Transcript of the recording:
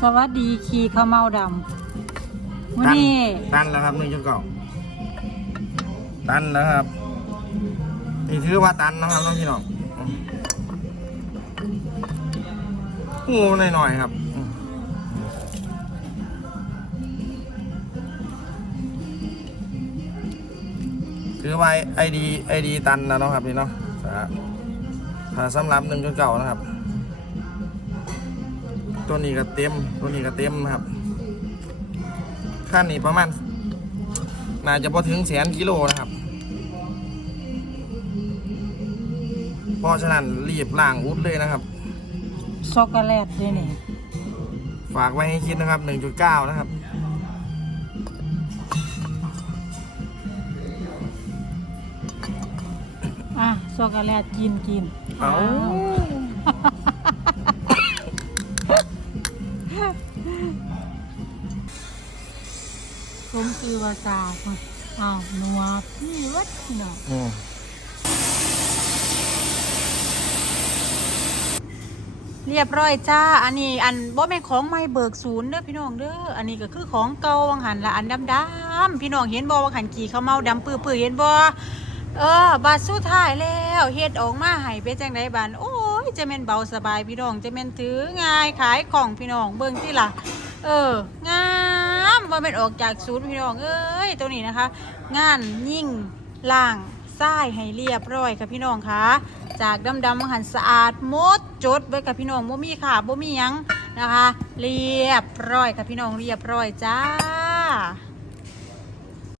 สวัสดีขี่ข้าวเมาดำวันตันนี้ตันแล้วครับหนึ่งจุดเก้าตันแล้วครับนี่ถือว่าตันนะครับน้องพี่น้องงูหน่อยๆครับอืมถือว่าไอดีไอดีตันนะเนาะครับนี่เนาะถ้าถ้าสำหรับหนึ่งจุดเก้านะครับ ตัวนี้ก็เต็ม ตัวนี้ก็เต็มนะครับขั้นนี้ประมาณ น่าจะพอถึงแสนกิโลนะครับ เพราะฉะนั้นรีบล้างอุดเลยนะครับ ช็อกโกแลตด้วยนี่ ฝากไว้ให้คิดนะครับ 1.9 นะครับ อะ ช็อกโกแลตกินกิน เอาผ มคือว่าซาคนอ้าวนัวพี่วัดพี่น้องอืมเรียบร้อยจ้า อันนี้อันบ่แม่นของไม่เบิกศูนย์เด้อพี่น้องเด้อ อันนี้ก็คือของเก่าวังหันละอันดำๆพี่น้องเห็นบ่วังหันขี่เขาวเมาดำปื้อๆเห็นบ่เออบาดสุดท้ายแล้วเฮ็ดออกมาให้เป็นจังไดบานโอ้ยจะแม่นเบาสบายพี่น้องจะแม่นถือง่ายขายของพี่น้องเบิ่งติล่ะ เอองาม ว่าเป็นออกจากศูนย์พี่น้องเอ้ยตัวนี้นะคะ งานยิ่งล่างทรายให้เรียบร้อยค่ะพี่น้องคะจากดำดำหันสะอาดหมดจดไว้กับพี่น้องบ่มีค่ะบ่มียังนะคะ เรียบร้อยค่ะพี่น้องเรียบร้อยจ้า